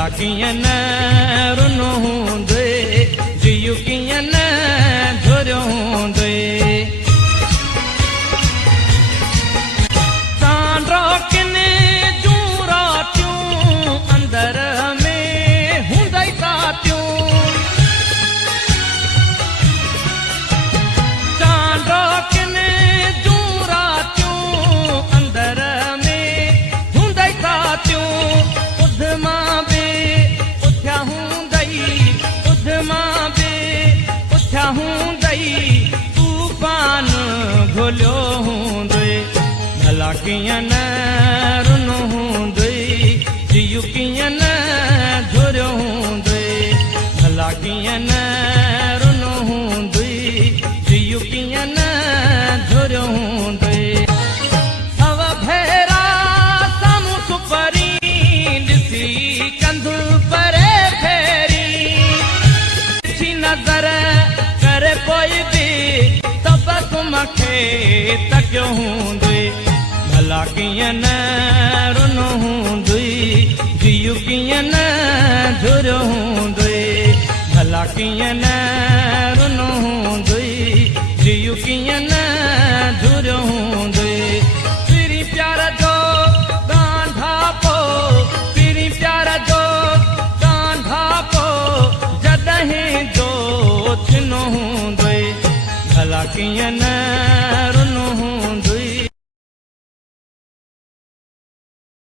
भला कीअं न रुनो हूंदे जियु कीअं न झुरियो हूंदे सांड्रो किने जूं रातियूं अंदर में हूंदई रातियूं सांड्रो किने जूं रातियूं अंदर में हूंदई रातियूं तूफान घुलियो हूंदे भला कीअं न रुनो हूंदे जियु कीअं न झुरियो हूंदे भला कीअं न रुनो हूंदे जियु कीअं न झुरियो हूंदे हव भेरा साम्हूं सुपरी ॾिसी कंधु परे फेरी ॾिसी नज़र करे कोई भी मूंखे तकियो हूंदे भला कीअं न रुनो हूंदे जियु कीअं न झुरियो हूंदे भला कीअं न रुनो हूंदे जियु कीअं न झुरियो हूंदे तेरी प्यार जो गांधा पो तेरी प्यार जो गांधा पो जॾहिं जो थिनो हूंदे भला कीअं